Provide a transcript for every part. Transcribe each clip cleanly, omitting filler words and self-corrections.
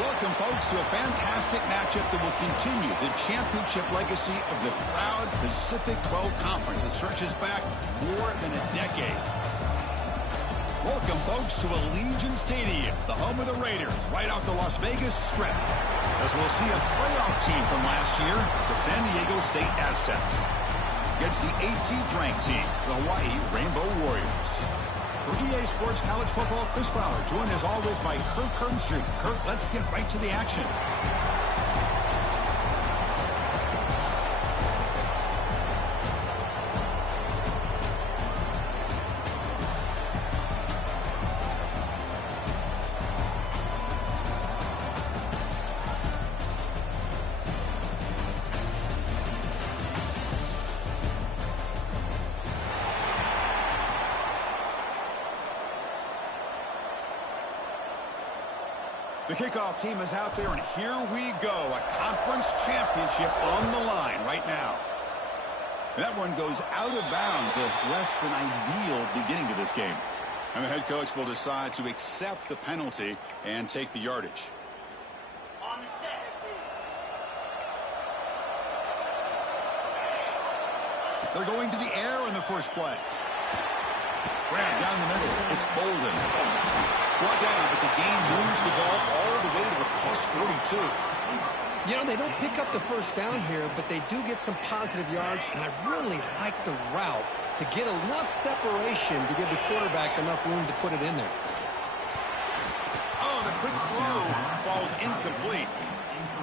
Welcome, folks, to a fantastic matchup that will continue the championship legacy of the proud Pacific 12 Conference that stretches back more than a decade. Welcome, folks, to Allegiant Stadium, the home of the Raiders, right off the Las Vegas Strip, as we'll see a playoff team from last year, the San Diego State Aztecs, against the 18th ranked team, the Hawaii Rainbow Warriors. For EA Sports College Football, Chris Fowler, joined as always by Kirk Kernstreet. Kirk, let's get right to the action. The kickoff team is out there, and here we go. A conference championship on the line right now. That one goes out of bounds, a less than ideal beginning to this game. And the head coach will decide to accept the penalty and take the yardage. On the set. They're going to the air in the first play. Grab down the middle. It's Bolden. Brought down, but the game moves the ball all the way to the plus 42. You know, they don't pick up the first down here, but they do get some positive yards, and I really like the route to get enough separation to give the quarterback enough room to put it in there. Oh, the quick throw falls incomplete.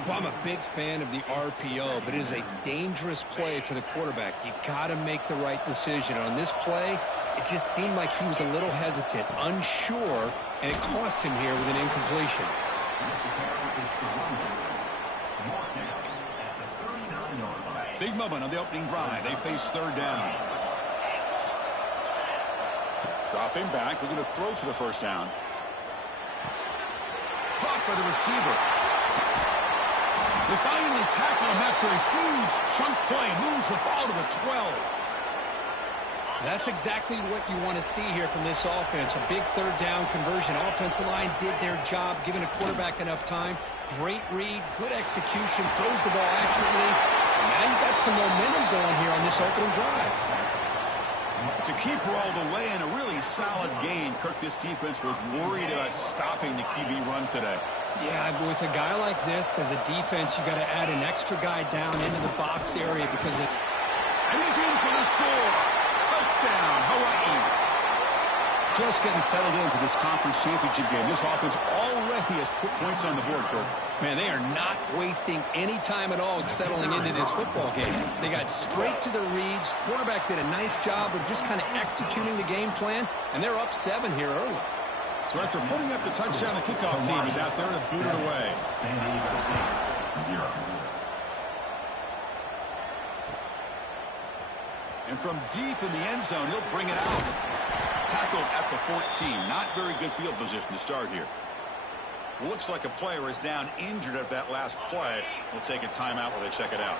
Well, I'm a big fan of the RPO, but it is a dangerous play for the quarterback. You got to make the right decision. On this play, it just seemed like he was a little hesitant, unsure, and it cost him here with an incompletion. Big moment on the opening drive. They face third down. Dropping back. They're going to throw for the first down. Caught by the receiver. They finally tackle him after a huge chunk play. Moves the ball to the 12. That's exactly what you want to see here from this offense. A big third down conversion. Offensive line did their job, giving a quarterback enough time. Great read, good execution, throws the ball accurately. And now you got some momentum going here on this opening drive. To keep all the way in a really solid game, Kirk, this defense was worried about stopping the QB run today. Yeah, with a guy like this, as a defense, you got to add an extra guy down into the box area because it... And he's in for the score. Touchdown, Hawaii. Just getting settled in for this conference championship game. This offense already has put points on the board, Kirk. Man, they are not wasting any time at all settling into this football game. They got straight to the reads. Quarterback did a nice job of just kind of executing the game plan, and they're up 7 here early. So after putting up the touchdown, the kickoff team is out there to boot it away. San Diego State, 0. And from deep in the end zone, he'll bring it out. Tackled at the 14. Not very good field position to start here. Looks like a player is down injured at that last play. We'll take a timeout while they check it out.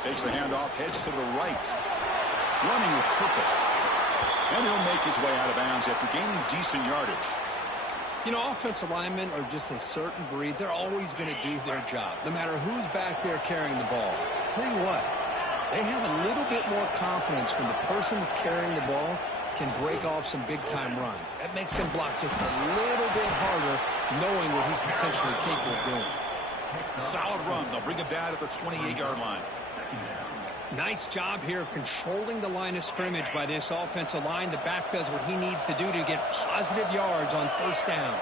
Takes the handoff, heads to the right. Running with purpose. And he'll make his way out of bounds after gaining decent yardage. You know, offensive linemen are just a certain breed. They're always going to do their job, no matter who's back there carrying the ball. I'll tell you what, they have a little bit more confidence when the person that's carrying the ball can break off some big-time runs. That makes him block just a little bit harder, knowing what he's potentially capable of doing. Solid run. They'll bring it down at the 28-yard line. Nice job here of controlling the line of scrimmage by this offensive line. The back does what he needs to do to get positive yards on first down.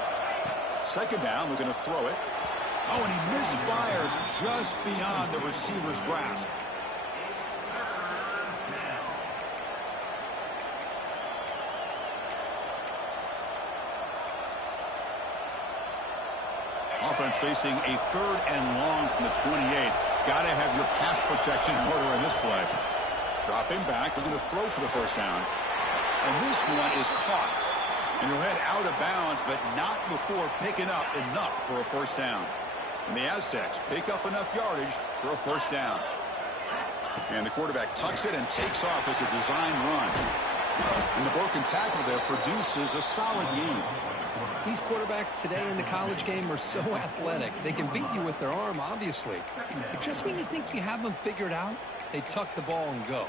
Second down, we're going to throw it. Oh, and he misfires just beyond the receiver's grasp. Offense facing a third and long from the 28. Got to have your pass protection in order in this play. Dropping back, we're going to throw for the first down. And this one is caught. And he'll head out of bounds, but not before picking up enough for a first down. And the Aztecs pick up enough yardage for a first down. And the quarterback tucks it and takes off as a design run. And the broken tackle there produces a solid gain. These quarterbacks today in the college game are so athletic. They can beat you with their arm, obviously. But just when you think you have them figured out, they tuck the ball and go.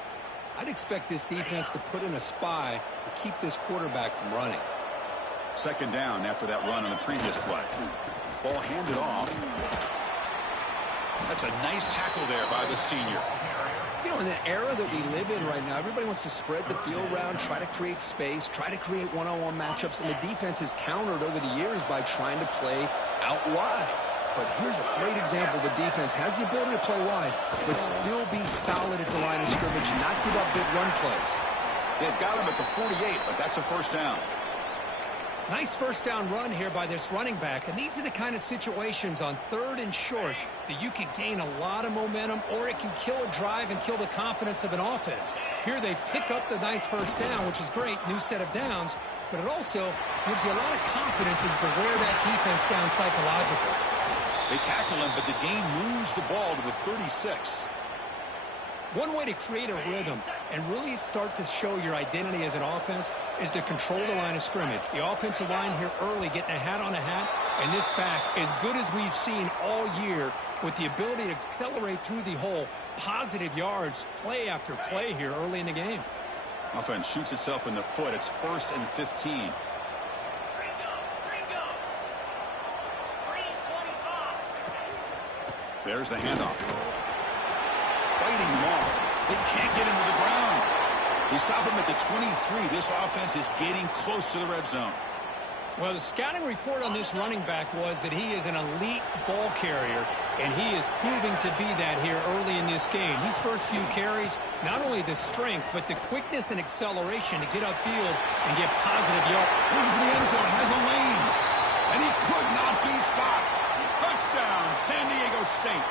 I'd expect this defense to put in a spy to keep this quarterback from running. Second down after that run on the previous play. Ball handed off. That's a nice tackle there by the senior. You know, in the era that we live in right now, everybody wants to spread the field around, try to create space, try to create one-on-one matchups, and the defense is countered over the years by trying to play out wide. But here's a great example. The defense has the ability to play wide, but still be solid at the line of scrimmage and not give up big run plays. They've got him at the 48, but that's a first down. Nice first down run here by this running back, and these are the kind of situations on 3rd and short that you can gain a lot of momentum, or it can kill a drive and kill the confidence of an offense. Here they pick up the nice first down, which is great, new set of downs, but it also gives you a lot of confidence that you can wear that defense down psychologically. They tackle him, but the gain moves the ball to the 36. One way to create a rhythm and really start to show your identity as an offense is to control the line of scrimmage. The offensive line here early getting a hat on a hat, and this back as good as we've seen all year with the ability to accelerate through the hole. Positive yards, play after play here early in the game. Offense shoots itself in the foot. It's 1st and 15. There's the handoff. Fighting him off. They can't get him to the ground. They stop him at the 23. This offense is getting close to the red zone. Well, the scouting report on this running back was that he is an elite ball carrier, and he is proving to be that here early in this game. These first few carries, not only the strength, but the quickness and acceleration to get upfield and get positive yards. Looking for the end zone, has a lane, and he could not be stopped. Touchdown, San Diego State.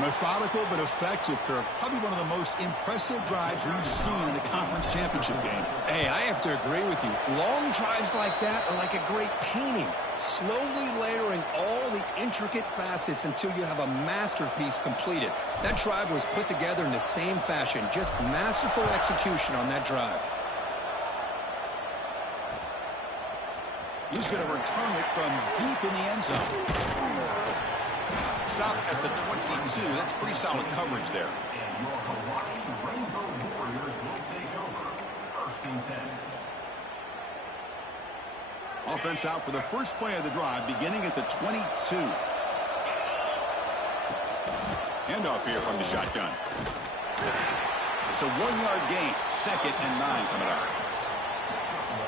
Methodical but effective, Kirk. Probably one of the most impressive drives we've seen in the conference championship game. Hey, I have to agree with you. Long drives like that are like a great painting, slowly layering all the intricate facets until you have a masterpiece completed. That drive was put together in the same fashion, just masterful execution on that drive. He's going to return it from deep in the end zone. Stop at the 22. That's pretty solid coverage there. And your Hawaii Rainbow Warriors will take over. 1st and 10. Offense out for the first play of the drive, beginning at the 22. Handoff here from the shotgun. It's a 1-yard gain. 2nd and 9 coming up.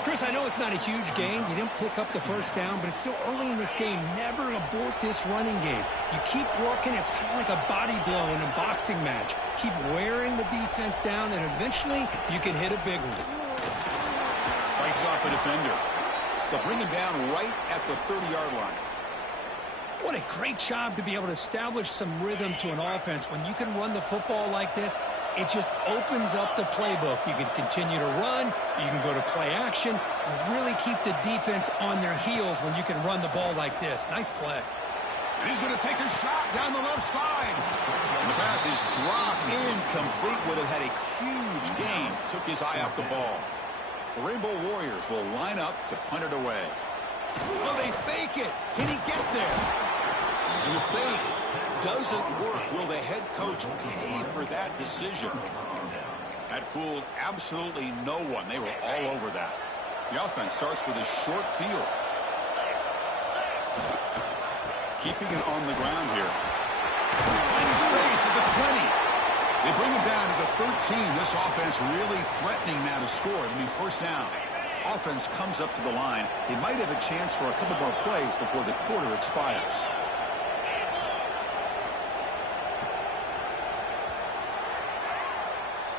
Chris, I know it's not a huge gain. You didn't pick up the first down, but it's still early in this game. Never abort this running game. You keep working. It's kind of like a body blow in a boxing match. Keep wearing the defense down, and eventually you can hit a big one. Fights off a defender. They'll bring him down right at the 30-yard line. What a great job to be able to establish some rhythm to an offense. When you can run the football like this, it just opens up the playbook. You can continue to run. You can go to play action. You really keep the defense on their heels when you can run the ball like this. Nice play. And he's going to take a shot down the left side. And the pass is dropped incomplete. Would have had a huge gain. Took his eye off the ball. The Rainbow Warriors will line up to punt it away. Oh, they fake it. Can he get there? And the fake doesn't work. Will the head coach pay for that decision? That fooled absolutely no one. They were all over that. The offense starts with a short field. Keeping it on the ground here. Finding space at the 20. They bring him down to the 13. This offense really threatening now to score. It'll be first down. Offense comes up to the line. They might have a chance for a couple more plays before the quarter expires.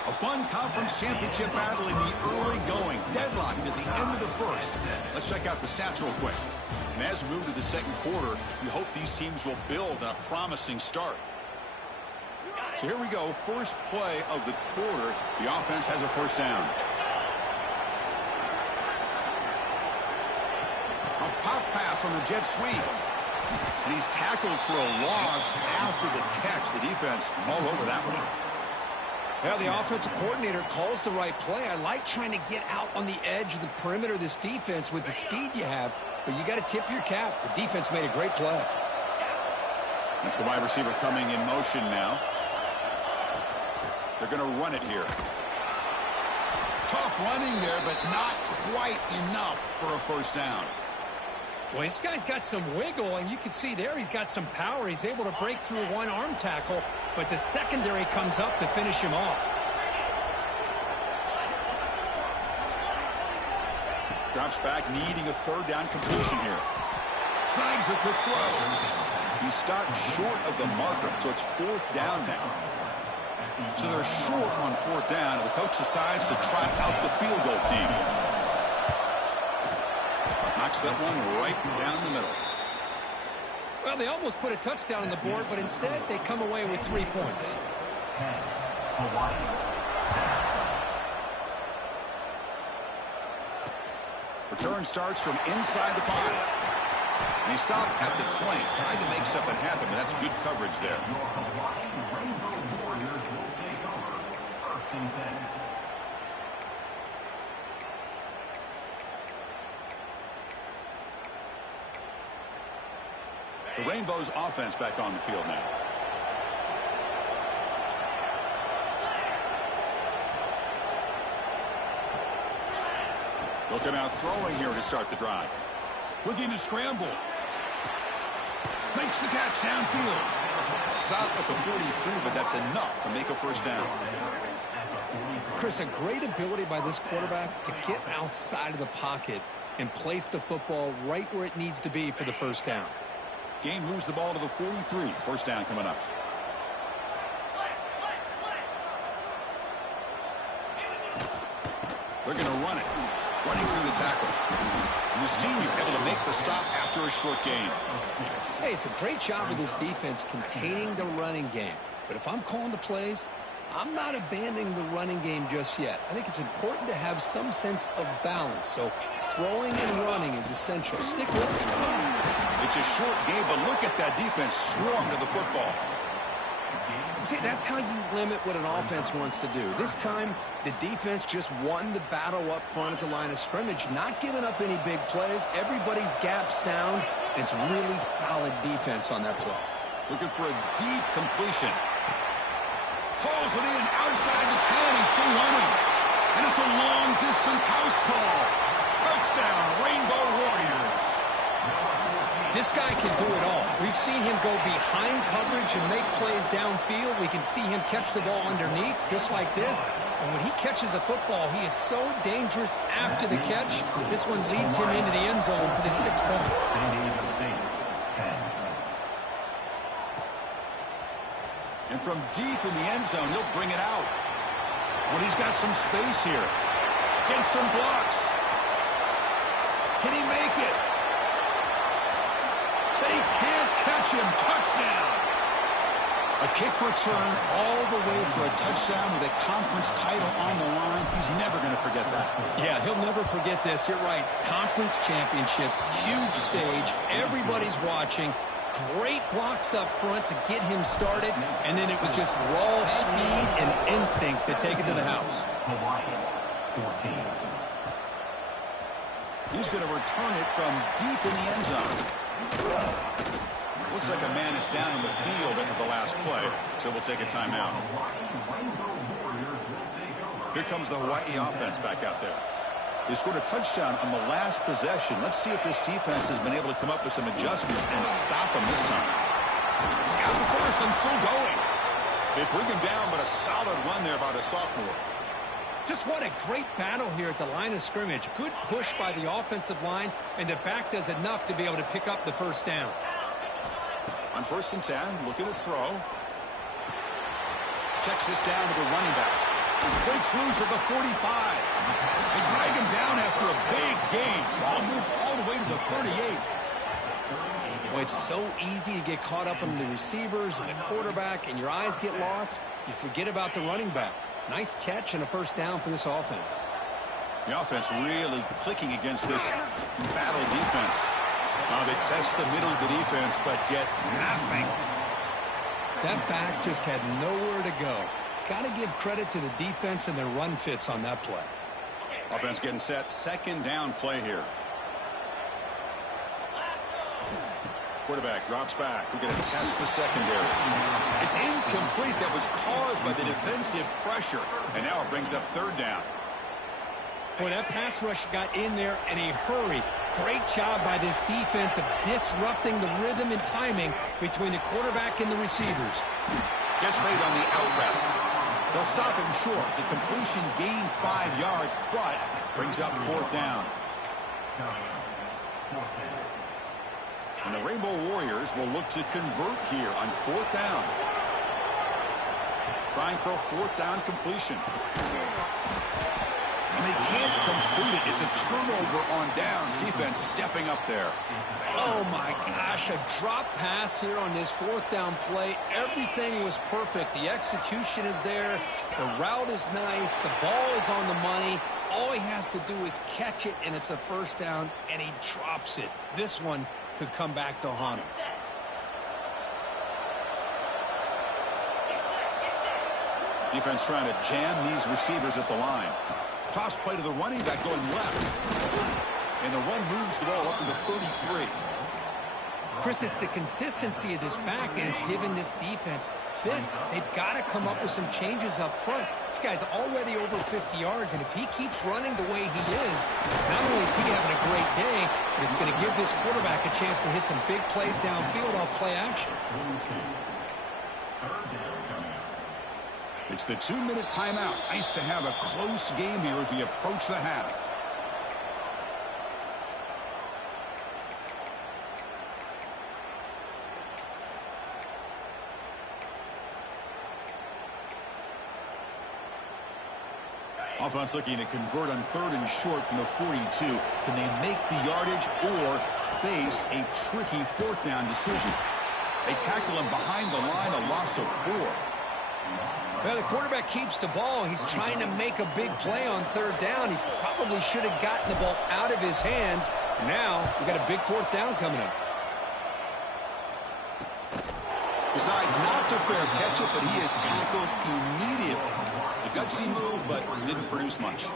A fun conference championship battle in the early going. Deadlocked at the end of the first. Let's check out the stats real quick. And as we move to the second quarter, we hope these teams will build a promising start. So here we go. First play of the quarter. The offense has a first down. A pop pass on the jet sweep. And he's tackled for a loss after the catch. The defense all over that one. Yeah, the offensive coordinator calls the right play. I like trying to get out on the edge of the perimeter of this defense with the speed you have, but you got to tip your cap. The defense made a great play. That's the wide receiver coming in motion now. They're going to run it here. Tough running there, but not quite enough for a first down. Well, this guy's got some wiggle, and you can see there he's got some power. He's able to break through one arm tackle, but the secondary comes up to finish him off. Drops back, needing a third down completion here. Snags the quick throw. He stopped short of the marker, so it's fourth down now. So they're short on fourth down, and the coach decides to try out the field goal team. Knocks that one right down the middle. Well, they almost put a touchdown on the board, but instead they come away with 3 points. Return starts from inside the 5. And he stopped at the 20, trying to make something happen, but that's good coverage there. The Rainbows offense back on the field now. They'll come out throwing here to start the drive. Looking to scramble. Makes the catch downfield. Stop at the 43, but that's enough to make a first down. Chris, a great ability by this quarterback to get outside of the pocket and place the football right where it needs to be for the first down. Game moves the ball to the 43. First down coming up. They're going to run it. Running through the tackle. And the senior able to make the stop after a short gain. Hey, it's a great job of this defense containing the running game. But if I'm calling the plays, I'm not abandoning the running game just yet. I think it's important to have some sense of balance. So throwing and running is essential. Stick with it. It's a short game, but look at that defense swarm to the football. See, that's how you limit what an offense wants to do. This time, the defense just won the battle up front at the line of scrimmage, not giving up any big plays. Everybody's gap sound. It's really solid defense on that play. Looking for a deep completion. Pulls it in outside the 10. He's still running. And it's a long-distance house call. Touchdown, Rainbow Warriors. This guy can do it all. We've seen him go behind coverage and make plays downfield. We can see him catch the ball underneath, just like this. And when he catches a football, he is so dangerous after the catch. This one leads him into the end zone for the 6 points. And from deep in the end zone, he'll bring it out. When he's got some space here. Gets some blocks. Can he make it? They can't catch him. Touchdown. A kick return all the way for a touchdown with a conference title on the line. He's never going to forget that. Yeah, he'll never forget this. You're right. Conference championship, huge stage. Everybody's watching. Great blocks up front to get him started. And then it was just raw speed and instincts to take it to the house. He's going to return it from deep in the end zone. Looks like a man is down in the field after the last play, so we'll take a timeout. Here comes the Hawaii offense back out there. They scored a touchdown on the last possession. Let's see if this defense has been able to come up with some adjustments and stop them this time. He's got the first and still going. They bring him down, but a solid run there by the sophomore. Just what a great battle here at the line of scrimmage. Good push by the offensive line, and the back does enough to be able to pick up the first down. On 1st and 10, looking to throw. Checks this down to the running back. Breaks loose at the 45. They drag him down after a big gain. Ball moved all the way to the 38. Well, it's so easy to get caught up in the receivers and the quarterback, and your eyes get lost. You forget about the running back. Nice catch and a first down for this offense. The offense really clicking against this battle defense. They test the middle of the defense, but get nothing. That back just had nowhere to go. Got to give credit to the defense and their run fits on that play. Offense getting set. Second down play here. Quarterback drops back. We're going to test the secondary. It's incomplete. That was caused by the defensive pressure. And now it brings up third down. Boy, that pass rush got in there in a hurry. Great job by this defense of disrupting the rhythm and timing between the quarterback and the receivers. Gets made on the out route. They'll stop him short. The completion gained 5 yards, but brings up fourth down. And the Rainbow Warriors will look to convert here on fourth down. Trying for a fourth down completion. And they can't complete it. It's a turnover on downs. Defense stepping up there. Oh, my gosh. A drop pass here on this fourth down play. Everything was perfect. The execution is there. The route is nice. The ball is on the money. All he has to do is catch it, and it's a first down, and he drops it. This one could come back to haunt him. Defense trying to jam these receivers at the line. Toss play to the running back going left. And the run moves the ball up to the 33. Chris, it's the consistency of this back is giving this defense fits. They've got to come up with some changes up front. This guy's already over 50 yards, and if he keeps running the way he is, not only is he having a great day, but it's going to give this quarterback a chance to hit some big plays downfield off play action. It's the 2-minute timeout. Nice to have a close game here as we approach the half. Offense looking to convert on third and short from the 42. Can they make the yardage or face a tricky fourth down decision? They tackle him behind the line, a loss of 4. Well, the quarterback keeps the ball. He's trying to make a big play on third down. He probably should have gotten the ball out of his hands. Now, we got a big fourth down coming up. Decides not to fair catch it, but he is tackled immediately. A gutsy move, but didn't produce much.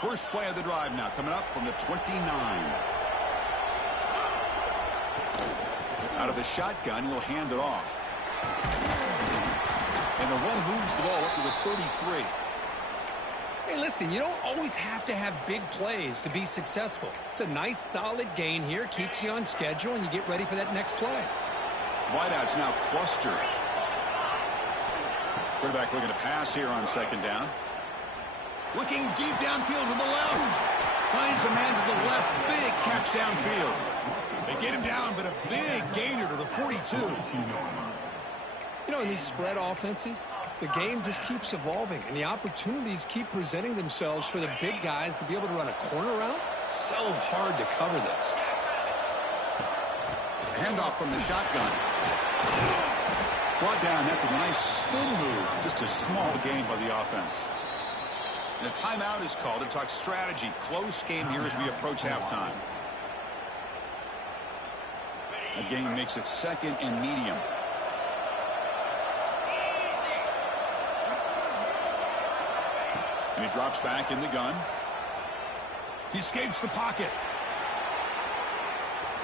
First play of the drive now, coming up from the 29. Out of the shotgun, he'll hand it off. And the run moves the ball up to the 33. Hey, listen, you don't always have to have big plays to be successful. It's a nice, solid gain here. Keeps you on schedule, and you get ready for that next play. Wideouts now clustered. Quarterback looking to pass here on second down. Looking deep downfield to the left. Finds a man to the left. Big catch downfield. They get him down, but a big gainer to the 42. You know, in these spread offenses, the game just keeps evolving, and the opportunities keep presenting themselves for the big guys to be able to run a corner route. So hard to cover this. Handoff from the shotgun. Brought down after the nice spin move. Just a small gain by the offense. And a timeout is called to talk strategy. Close game here as we approach halftime. The game makes it second and medium. And he drops back in the gun. He escapes the pocket.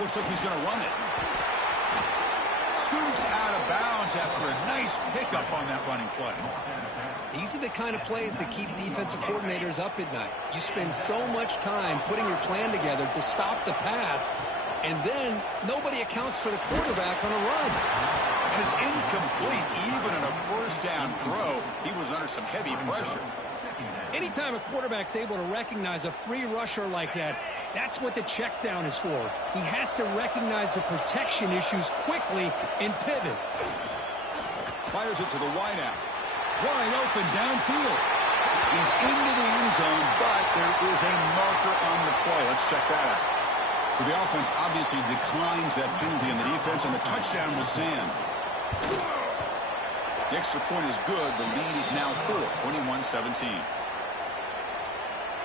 Looks like he's going to run it. Scoops out of bounds after a nice pickup on that running play. These are the kind of plays that keep defensive coordinators up at night. You spend so much time putting your plan together to stop the pass, and then nobody accounts for the quarterback on a run. And it's incomplete. Even in a first down throw, he was under some heavy pressure. Anytime a quarterback's able to recognize a free rusher like that, that's what the check down is for. He has to recognize the protection issues quickly and pivot. Fires it to the wideout. Wide open downfield. He's into the end zone, but there is a marker on the play. Let's check that out. So the offense obviously declines that penalty, and the defense and the touchdown will stand. The extra point is good. The lead is now 21-17.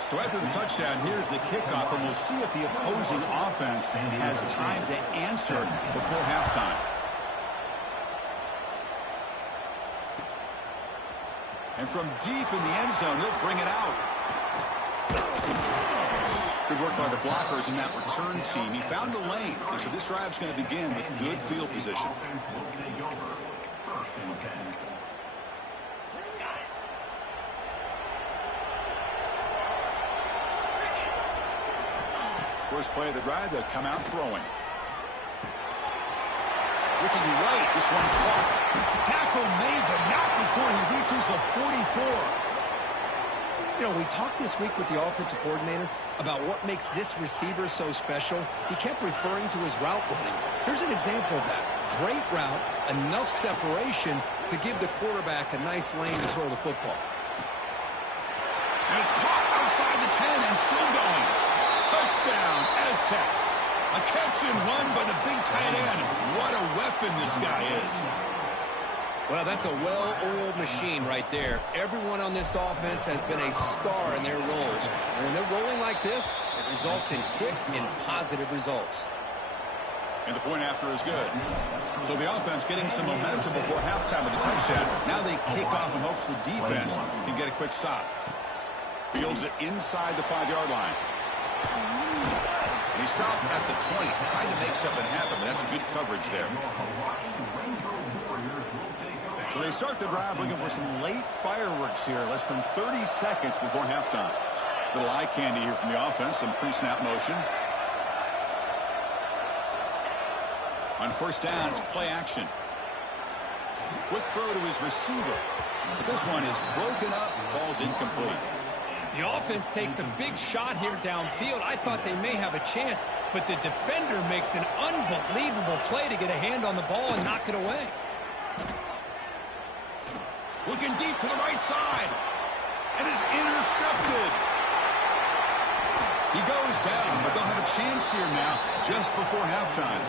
So after the touchdown, here's the kickoff, and we'll see if the opposing offense has time to answer before halftime. And from deep in the end zone, he'll bring it out. Good work by the blockers in that return team. He found a lane, and so this drive's going to begin with good field position. First play of the drive, they'll come out throwing. Looking right, this one caught. Tackle made, but not before he reaches the 44. You know, we talked this week with the offensive coordinator about what makes this receiver so special. He kept referring to his route running. Here's an example of that. Great route, enough separation to give the quarterback a nice lane to throw the football. And it's caught outside the 10 and still going. Touchdown, Aztecs. A catch and run by the big tight end. What a weapon this guy is. Well, that's a well-oiled machine right there. Everyone on this offense has been a star in their roles. And when they're rolling like this, it results in quick and positive results. And the point after is good. So the offense getting some momentum before halftime with a touchdown. Now they kick off in hopes the defense can get a quick stop. Fields it inside the 5-yard line. And he stopped at the 20, trying to make something happen, but that's good coverage there. So they start the drive looking for some late fireworks here, less than 30 seconds before halftime. Little eye candy here from the offense, some pre-snap motion. On first down, it's play action. Quick throw to his receiver. But this one is broken up, ball's incomplete. The offense takes a big shot here downfield. I thought they may have a chance, but the defender makes an unbelievable play to get a hand on the ball and knock it away. Looking deep to the right side. And is intercepted. He goes down, but they'll have a chance here now just before halftime.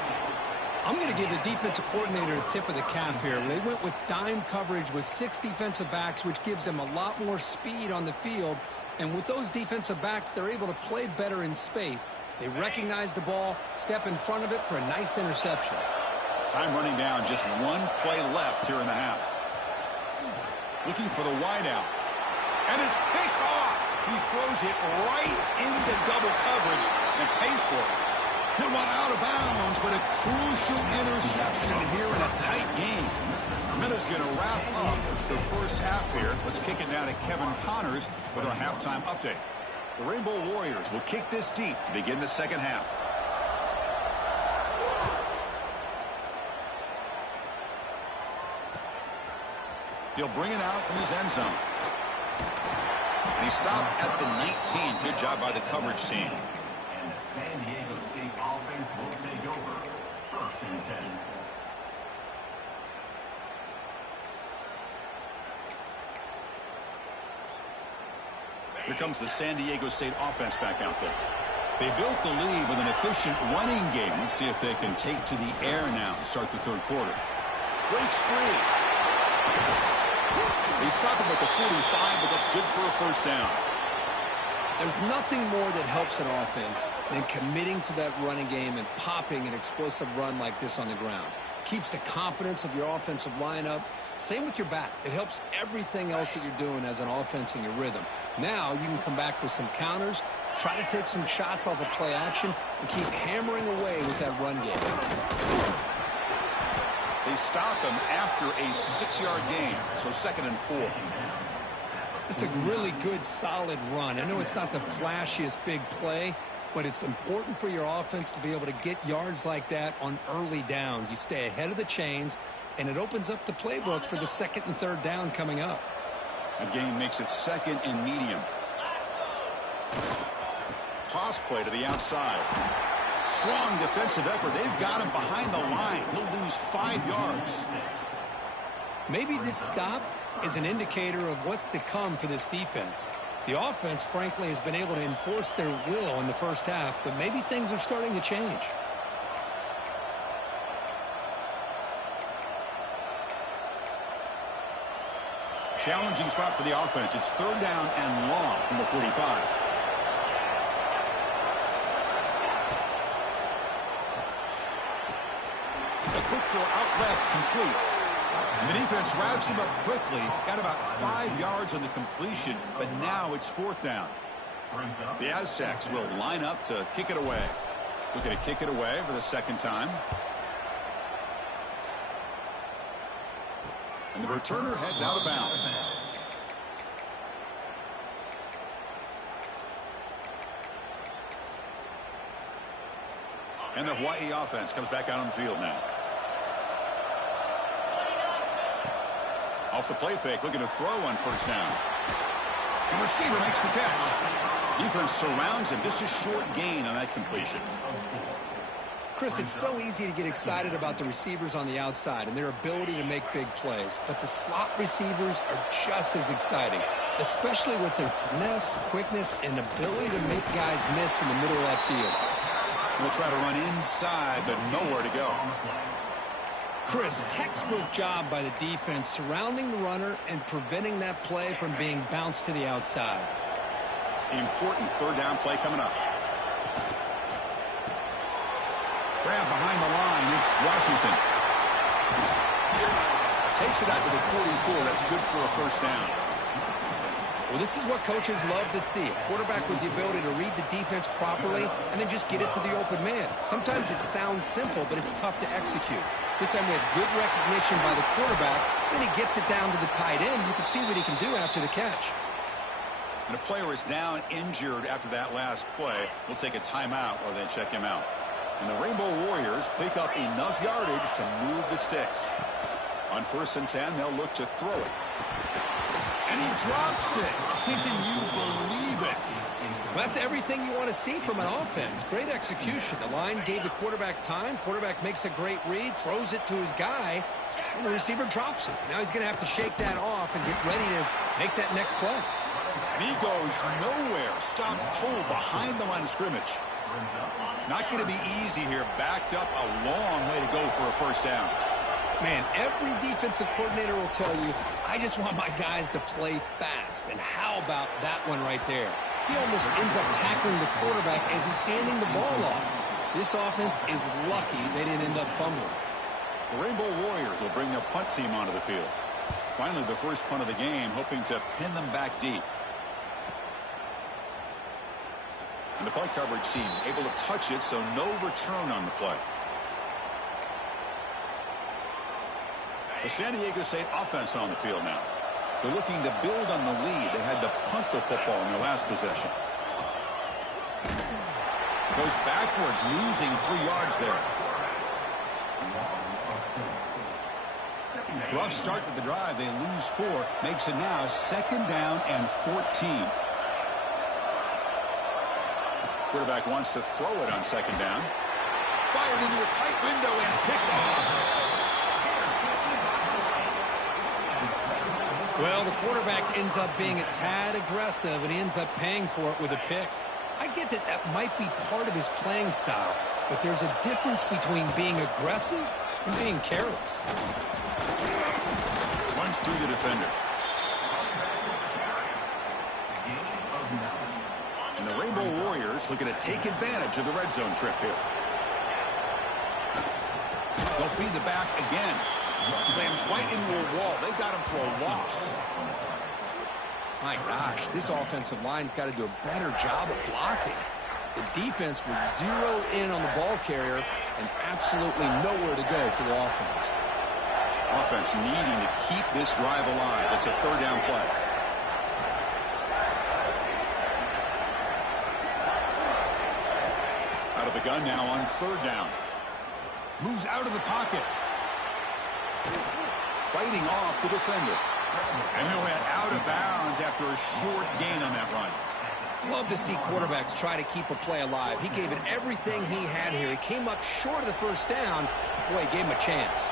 I'm going to give the defensive coordinator a tip of the cap here. They went with dime coverage with 6 defensive backs, which gives them a lot more speed on the field. And with those defensive backs, they're able to play better in space. They recognize the ball, step in front of it for a nice interception. Time running down, just one play left here in the half. Looking for the wideout. And it's picked off. He throws it right into double coverage and pays for it. He'll run out of bounds, but a crucial interception here in a tight game. Minutes going to wrap up the first half here. Let's kick it down to Kevin Connors with our halftime update. The Rainbow Warriors will kick this deep to begin the second half. He'll bring it out from his end zone. And he stopped at the 19. Good job by the coverage team. And the San Diego State offense will take over. First and 10. Here comes the San Diego State offense back out there. They built the lead with an efficient running game. Let's see if they can take to the air now to start the third quarter. Breaks free. They stop him at the 45, but that's good for a first down. There's nothing more that helps an offense than committing to that running game and popping an explosive run like this on the ground. Keeps the confidence of your offensive lineup. Same with your back. It helps everything else that you're doing as an offense in your rhythm. Now you can come back with some counters, try to take some shots off of play action, and keep hammering away with that run game. They stop him after a 6-yard gain, so 2nd and 4. It's a really good, solid run. I know it's not the flashiest big play, but it's important for your offense to be able to get yards like that on early downs. You stay ahead of the chains, and it opens up the playbook for the 2nd and 3rd down coming up. A gain makes it 2nd and medium. Toss play to the outside. Strong defensive effort. They've got him behind the line. He'll lose 5 yards. Maybe this stop is an indicator of what's to come for this defense. The offense, frankly, has been able to enforce their will in the first half, but maybe things are starting to change. Challenging spot for the offense. It's 3rd down and long from the 45. A quick throw out left, complete. And the defense wraps him up quickly. Got about 5 yards on the completion, but now it's 4th down. The Aztecs will line up to kick it away. Looking to kick it away for the 2nd time. And the returner heads out of bounds. And the Hawaii offense comes back out on the field now. Off the play fake, looking to throw on 1st down. The receiver makes the catch. Defense surrounds him. Just a short gain on that completion. Chris, it's so easy to get excited about the receivers on the outside and their ability to make big plays. But the slot receivers are just as exciting, especially with their finesse, quickness, and ability to make guys miss in the middle of that field. We'll try to run inside, but nowhere to go. Chris, textbook job by the defense surrounding the runner and preventing that play from being bounced to the outside. Important 3rd down play coming up. Grab behind the line. It's Washington. Takes it out to the 44. That's good for a 1st down. Well, this is what coaches love to see. A quarterback with the ability to read the defense properly and then just get it to the open man. Sometimes it sounds simple, but it's tough to execute. This time we have good recognition by the quarterback. Then he gets it down to the tight end. You can see what he can do after the catch. And a player is down injured after that last play. We'll take a timeout while they check him out. And the Rainbow Warriors pick up enough yardage to move the sticks. On 1st and 10, they'll look to throw it. And he drops it. Can you believe it? Well, that's everything you want to see from an offense. Great execution. The line gave the quarterback time. Quarterback makes a great read, throws it to his guy, and the receiver drops it. Now he's going to have to shake that off and get ready to make that next play. And he goes nowhere. Stop cold behind the line of scrimmage. Not going to be easy here. Backed up a long way to go for a 1st down. Man, every defensive coordinator will tell you, I just want my guys to play fast. And how about that one right there? He almost ends up tackling the quarterback as he's handing the ball off. This offense is lucky they didn't end up fumbling. The Rainbow Warriors will bring their punt team onto the field. Finally, the first punt of the game, hoping to pin them back deep. And the punt coverage team able to touch it, so no return on the play. The San Diego State offense on the field now. They're looking to build on the lead. They had to punt the football in their last possession. Goes backwards, losing 3 yards there. Rough start to the drive. They lose 4. Makes it now 2nd down and 14. Quarterback wants to throw it on 2nd down. Fired into a tight window and picked off. Well, the quarterback ends up being a tad aggressive, and he ends up paying for it with a pick. I get that that might be part of his playing style, but there's a difference between being aggressive and being careless. Runs through the defender. And the Rainbow Warriors looking to take advantage of the red zone trip here. They'll feed the back again. Slams right into a wall. They got him for a loss. My gosh, this offensive line's got to do a better job of blocking. The defense was 0 in on the ball carrier and absolutely nowhere to go for the offense. Offense needing to keep this drive alive. It's a 3rd down play. Out of the gun now on 3rd down. Moves out of the pocket. Fighting off the defender. And he'll head out of bounds after a short gain on that run. Love to see quarterbacks try to keep a play alive. He gave it everything he had here. He came up short of the 1st down. Boy, he gave him a chance.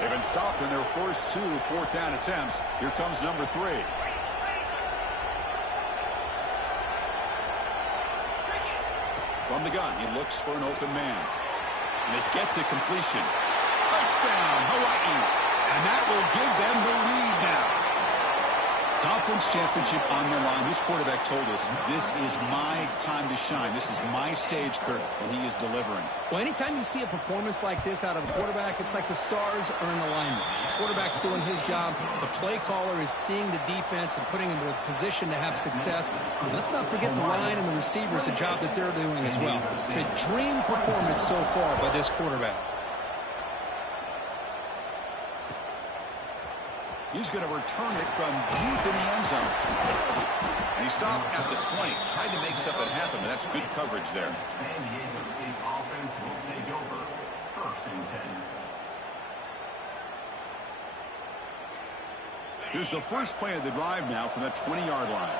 They've been stopped in their first 2 4th down attempts. Here comes number 3. From the gun, he looks for an open man. And they get to completion. Touchdown, Hawaii. And that will give them the lead now. Conference championship on the line. This quarterback told us, this is my time to shine. This is my stage, Kurt, and he is delivering. Well, anytime you see a performance like this out of a quarterback, it's like the stars are in alignment. The quarterback's doing his job. The play caller is seeing the defense and putting him in a position to have success. And let's not forget the line and the receivers, the job that they're doing as well. It's a dream performance so far by this quarterback. He's going to return it from deep in the end zone. And he stopped at the 20. Tried to make something happen, but that's good coverage there. San Diego State offense will take over. 1st and 10. Here's the first play of the drive now from the 20-yard line.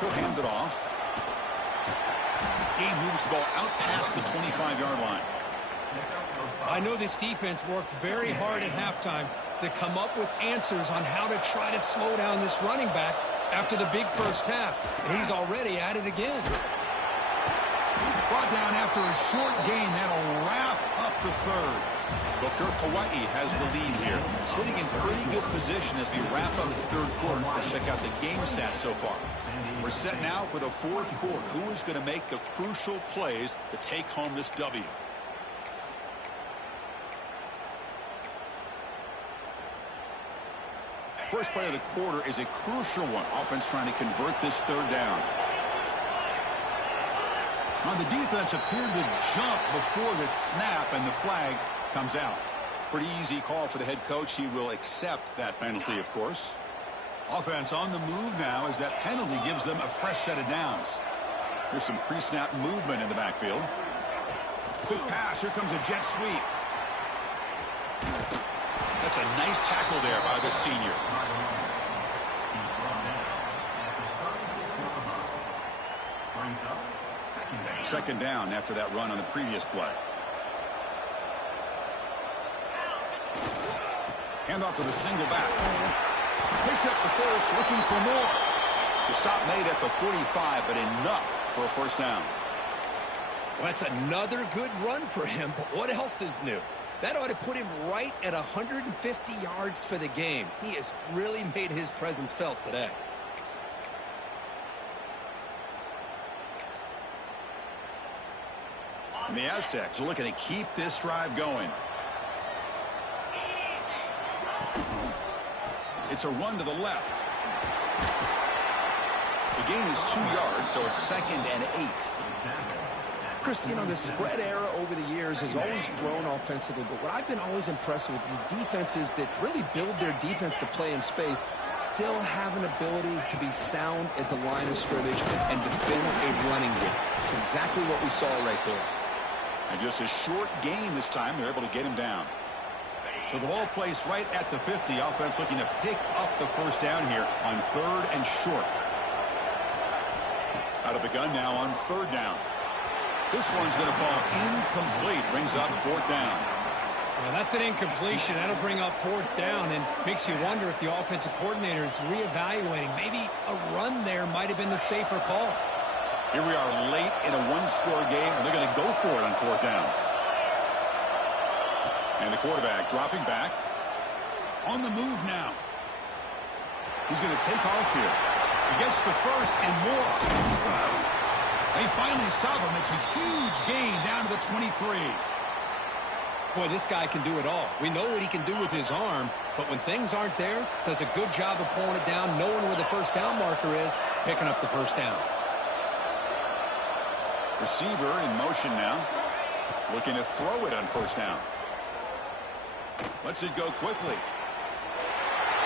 He'll hand it off. Game moves the ball out past the 25-yard line. I know this defense worked very hard at halftime to come up with answers on how to try to slow down this running back after the big first half. And he's already at it again. Brought down after a short gain. That'll wrap up the third. Booker, Hawaii has the lead here. Sitting in pretty good position as we wrap up the third quarter. Let's check out the game stats so far. We're set now for the fourth quarter. Who is going to make the crucial plays to take home this W? First play of the quarter is a crucial one. Offense trying to convert this third down. Now the defense appeared to jump before the snap, and the flag comes out. Pretty easy call for the head coach. He will accept that penalty, of course. Offense on the move now as that penalty gives them a fresh set of downs. There's some pre-snap movement in the backfield. Quick pass. Here comes a jet sweep. That's a nice tackle there by the senior. Second down after that run on the previous play. Handoff to the single back. Picks up the first, looking for more. The stop made at the 45, but enough for a first down. Well, that's another good run for him, but what else is new? That ought to put him right at 150 yards for the game. He has really made his presence felt today. And the Aztecs are looking to keep this drive going. It's a run to the left. The gain is 2 yards, so it's 2nd and 8. Chris, you know, the spread era over the years has always grown offensively, but what I've been always impressed with the defenses that really build their defense to play in space still have an ability to be sound at the line of scrimmage and defend a running game. It's exactly what we saw right there. And just a short gain this time. They're able to get him down. So the ball placed right at the 50. Offense looking to pick up the first down here on 3rd and short. Out of the gun now on 3rd down. This one's going to fall incomplete. Brings up 4th down. Well, that's an incompletion. That'll bring up 4th down and makes you wonder if the offensive coordinator is reevaluating. Maybe a run there might have been the safer call. Here we are late in a one-score game, and they're going to go for it on 4th down. And the quarterback dropping back. On the move now. He's going to take off here. He gets the first and more. They finally stop him. It's a huge gain down to the 23. Boy, this guy can do it all. We know what he can do with his arm, but when things aren't there, does a good job of pulling it down, knowing where the first down marker is, picking up the first down. Receiver in motion now. Looking to throw it on 1st down. Lets it go quickly.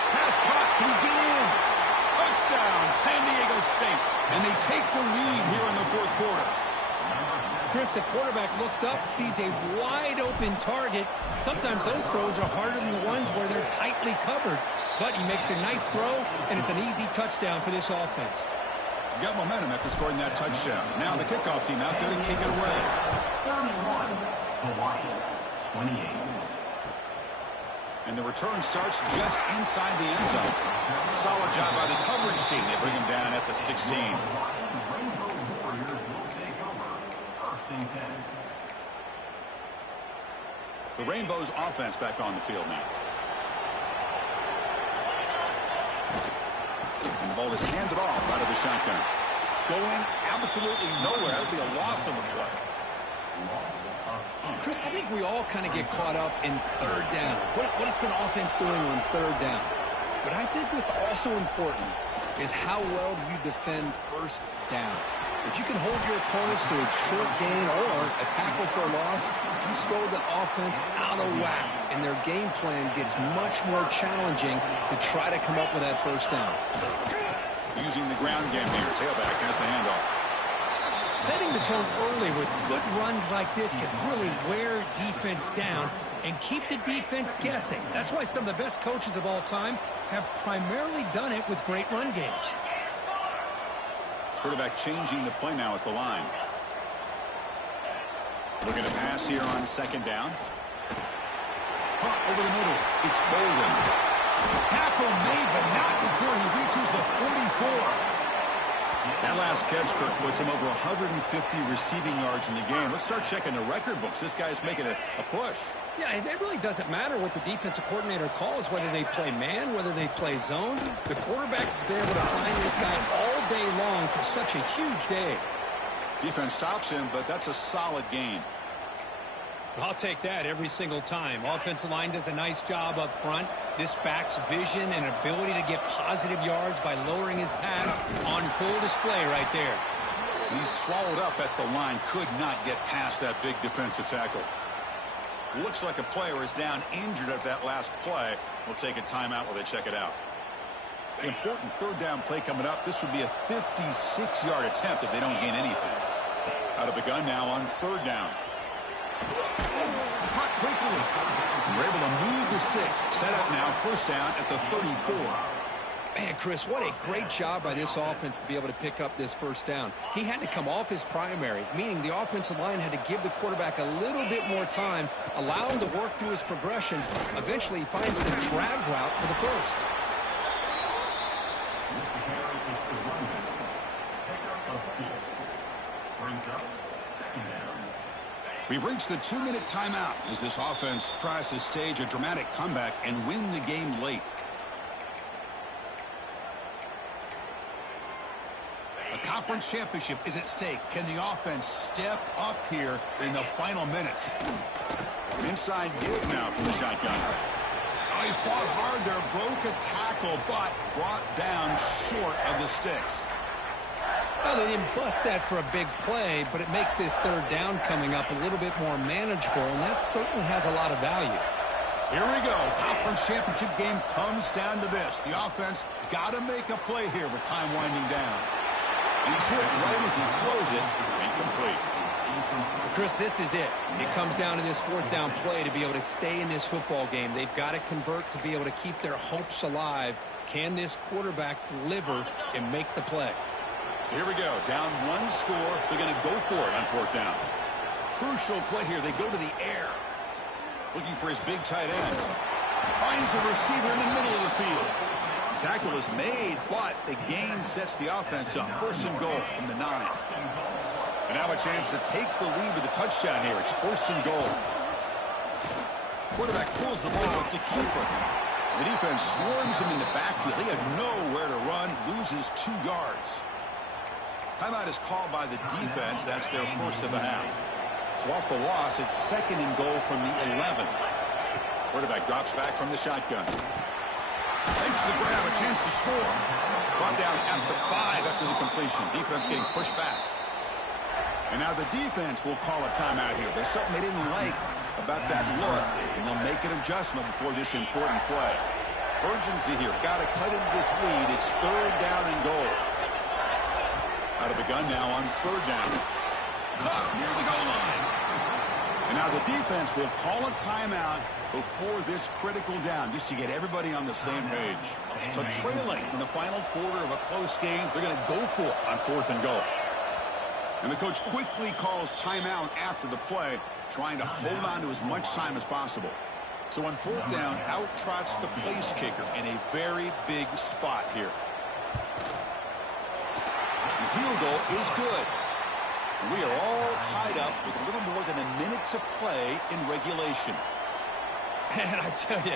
Pass caught. Can he get in? Touchdown, San Diego State. And they take the lead here in the 4th quarter. Chris, the quarterback looks up, sees a wide-open target. Sometimes those throws are harder than the ones where they're tightly covered. But he makes a nice throw, and it's an easy touchdown for this offense. Got momentum after scoring that touchdown. Now the kickoff team out there to kick it away. 31, Hawaii, 28. And the return starts just inside the end zone. Solid job by the coverage team. They bring him down at the 16. Rainbow Warriors will take over. 1st and 10. The Rainbows offense back on the field now. ball is handed off out of the shotgun. Going absolutely nowhere. That would be a loss on the play. Chris, I think we all kind of get caught up in third down. What's an offense doing on third down? But I think what's also important is how well do you defend first down. If you can hold your opponents to a short gain or a tackle for a loss, you throw the offense out of whack, and their game plan gets much more challenging to try to come up with that first down. Using the ground game here. Tailback has the handoff. Setting the tone early with good runs like this can really wear defense down and keep the defense guessing. That's why some of the best coaches of all time have primarily done it with great run games. Quarterback changing the play now at the line. We're going to pass here on second down. Punt over the middle. It's Bolden. Tackle made, but not before he reaches the 44. That last catch, Kirk, puts him over 150 receiving yards in the game. Let's start checking the record books. This guy's making a push. Yeah, it really doesn't matter what the defensive coordinator calls, whether they play man, whether they play zone. The quarterback has been able to find this guy all day long for such a huge day. Defense stops him, but that's a solid gain. I'll take that every single time. Offensive line does a nice job up front. This back's vision and ability to get positive yards by lowering his pads on full display right there. He's swallowed up at the line. Could not get past that big defensive tackle. Looks like a player is down injured at that last play. We'll take a timeout while they check it out. Important third down play coming up. This would be a 56-yard attempt if they don't gain anything. Out of the gun now on third down. Caught quickly. We're able to move the sticks. Set up now, first down at the 34. Man, Chris, what a great job by this offense to be able to pick up this first down. He had to come off his primary, meaning the offensive line had to give the quarterback a little bit more time, allow him to work through his progressions. Eventually, he finds the drag route for the first. We've reached the 2-minute timeout as this offense tries to stage a dramatic comeback and win the game late. A conference championship is at stake. Can the offense step up here in the final minutes? Inside give now from the shotgun. Oh, he fought hard there, broke a tackle, but brought down short of the sticks. Well, they didn't bust that for a big play, but it makes this third down coming up a little bit more manageable, and that certainly has a lot of value. Here we go. Conference championship game comes down to this. The offense got to make a play here with time winding down. He's hit right as he throws it. Incomplete. Chris, this is it. It comes down to this fourth down play to be able to stay in this football game. They've got to convert to be able to keep their hopes alive. Can this quarterback deliver and make the play? So here we go. Down one score. They're going to go for it on fourth down. Crucial play here. They go to the air. Looking for his big tight end. Finds a receiver in the middle of the field. The tackle is made, but the gain sets the offense up. First and goal from the 9. And now a chance to take the lead with a touchdown here. It's first and goal. Quarterback pulls the ball. It's a keeper. The defense swarms him in the backfield. He had nowhere to run. Loses 2 yards. Timeout is called by the defense. That's their first of the half. So off the loss, it's second and goal from the 11. Quarterback drops back from the shotgun. Makes the grab, a chance to score. Brought down at the 5 after the completion. Defense getting pushed back. And now the defense will call a timeout here. There's something they didn't like about that look, and they'll make an adjustment before this important play. Urgency here. Got to cut into this lead. It's third down and goal. Out of the gun now on third down. Caught near the goal line. And now the defense will call a timeout before this critical down, just to get everybody on the same page. So trailing in the final quarter of a close game, they're going to go for it on fourth and goal. And the coach quickly calls timeout after the play, trying to hold on to as much time as possible. So on fourth down, out trots the place kicker in a very big spot here. The field goal is good. We are all tied up with a little more than a minute to play in regulation. And I tell you,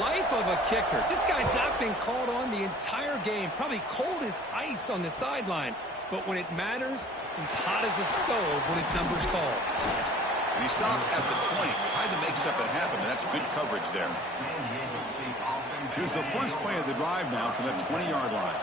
Life of a kicker. This guy's not been called on the entire game. Probably cold as ice on the sideline. But when it matters, he's hot as a stove when his number's called. And he stopped at the 20, tried to make something happen, and that's good coverage there. Here's the first play of the drive now from the 20-yard line.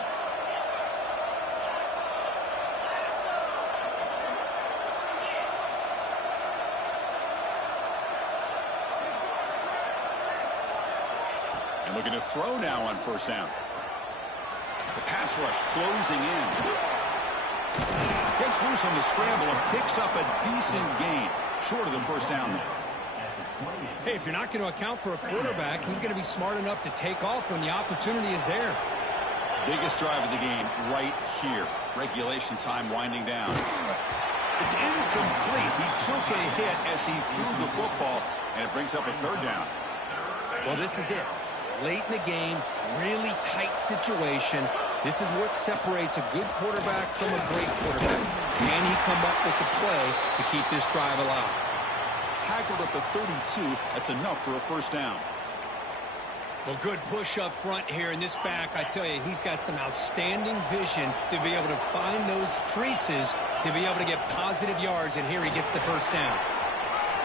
And looking to throw now on first down. The pass rush closing in. Gets loose on the scramble and picks up a decent gain. Short of the first down there. Hey, if you're not going to account for a quarterback, he's going to be smart enough to take off when the opportunity is there. Biggest drive of the game right here. Regulation time winding down. It's incomplete. He took a hit as he threw the football, and it brings up a third down. Well, this is it. Late in the game, really tight situation. This is what separates a good quarterback from a great quarterback. Can he come up with the play to keep this drive alive? Tackled at the 32. That's enough for a first down. Well, good push up front here in this back. I tell you, he's got some outstanding vision to be able to find those creases, to be able to get positive yards, and here he gets the first down.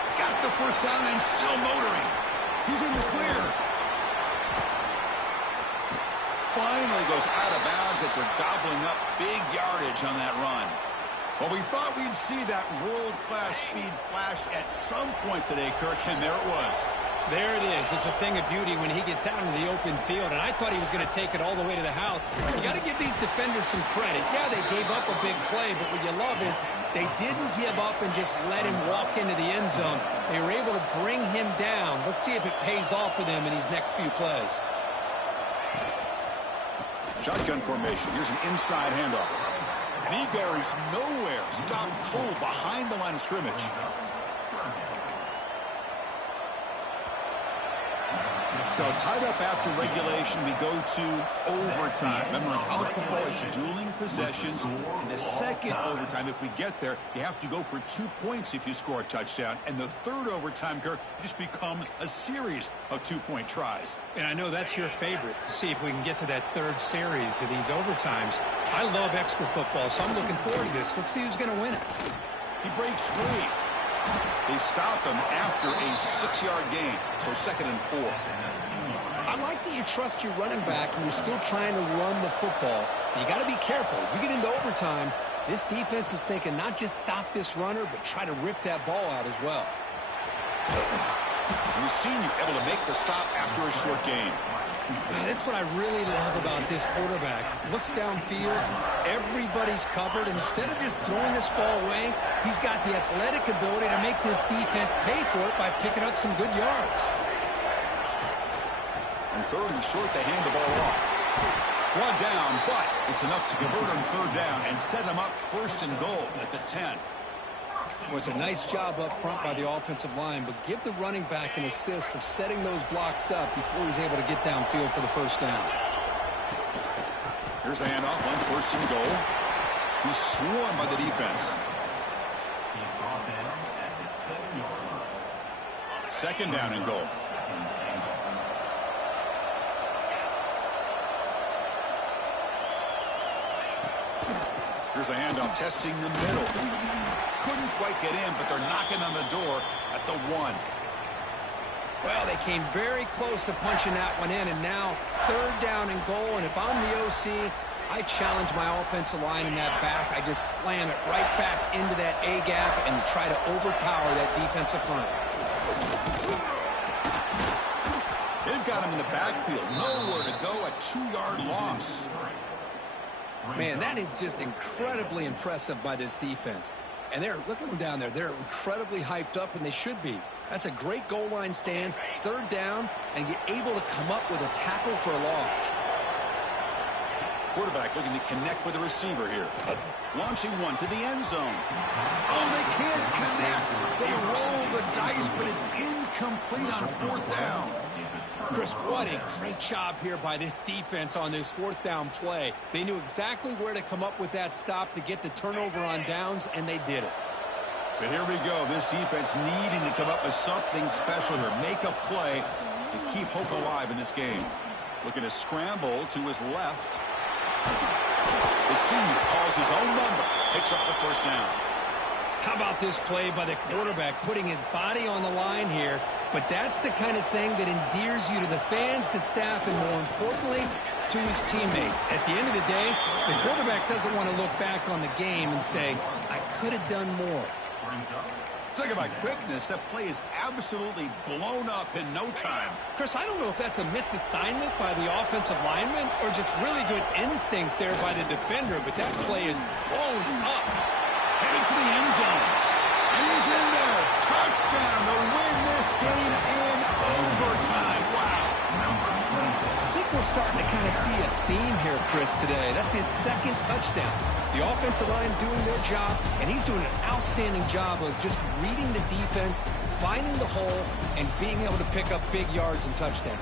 He's got the first down and still motoring. He's in the clear. Finally goes out of bounds after gobbling up big yardage on that run. Well, we thought we'd see that world-class speed flash at some point today, Kirk, and there it was. There it is. It's a thing of beauty when he gets out into the open field, and I thought he was going to take it all the way to the house. You got to give these defenders some credit. Yeah, they gave up a big play, but what you love is they didn't give up and just let him walk into the end zone. They were able to bring him down. Let's see if it pays off for them in these next few plays. Shotgun formation. Here's an inside handoff. And he goes nowhere. Stopped cold behind the line of scrimmage. So tied up after regulation, we go to overtime. Remember, in college football, it's dueling possessions. In the second overtime, if we get there, you have to go for 2 points if you score a touchdown. And the third overtime, Kirk, just becomes a series of 2-point tries. And I know that's your favorite, to see if we can get to that third series of these overtimes. I love extra football, so I'm looking forward to this. Let's see who's going to win it. He breaks free. They stop him after a 6-yard gain, so 2nd and 4. I like that you trust your running back and you're still trying to run the football. But you got to be careful. You get into overtime, this defense is thinking not just stop this runner, but try to rip that ball out as well. And the senior able to make the stop after a short gain. Man, that's what I really love about this quarterback. Looks downfield, everybody's covered. Instead of just throwing this ball away, he's got the athletic ability to make this defense pay for it by picking up some good yards. And 3rd and short, they hand the ball off. One down, but it's enough to convert on 3rd down and set them up 1st and goal at the 10. Well, it's a nice job up front by the offensive line, but give the running back an assist for setting those blocks up before he's able to get downfield for the first down. Here's the handoff on 1st and goal. He's swarmed by the defense. 2nd down and goal. Here's the handoff, testing the middle. Couldn't quite get in, but they're knocking on the door at the 1. Well, they came very close to punching that one in, and now 3rd down and goal. And if I'm the OC, I challenge my offensive line in that back. I just slam it right back into that A-gap and try to overpower that defensive front. They've got him in the backfield. Nowhere to go, a 2-yard loss. Man, that is just incredibly impressive by this defense. And look at them down there. They're incredibly hyped up, and they should be. That's a great goal line stand, 3rd down, and get able to come up with a tackle for a loss. Quarterback looking to connect with the receiver here. Launching one to the end zone. Oh, they can't connect. They roll the dice, but it's incomplete on 4th down. Chris, what a great job here by this defense on this 4th down play. They knew exactly where to come up with that stop to get the turnover on downs, and they did it. So here we go. This defense needing to come up with something special here. Make a play. to keep hope alive in this game. Looking to scramble to his left. The senior calls his own number, picks up the first down. How about this play by the quarterback, putting his body on the line here? But that's the kind of thing that endears you to the fans, the staff, and more importantly, to his teammates. At the end of the day, the quarterback doesn't want to look back on the game and say, I could have done more. Talking about quickness, that play is absolutely blown up in no time. Chris, I don't know if that's a misassignment by the offensive lineman or just really good instincts there by the defender, but that play is blown up. Headed for the end zone. And he's in there. Touchdown to win this game in overtime. Wow. I think we're starting to kind of see a theme here, Chris, today. That's his second touchdown. The offensive line doing their job, and he's doing an outstanding job of just reading the defense, finding the hole, and being able to pick up big yards and touchdowns.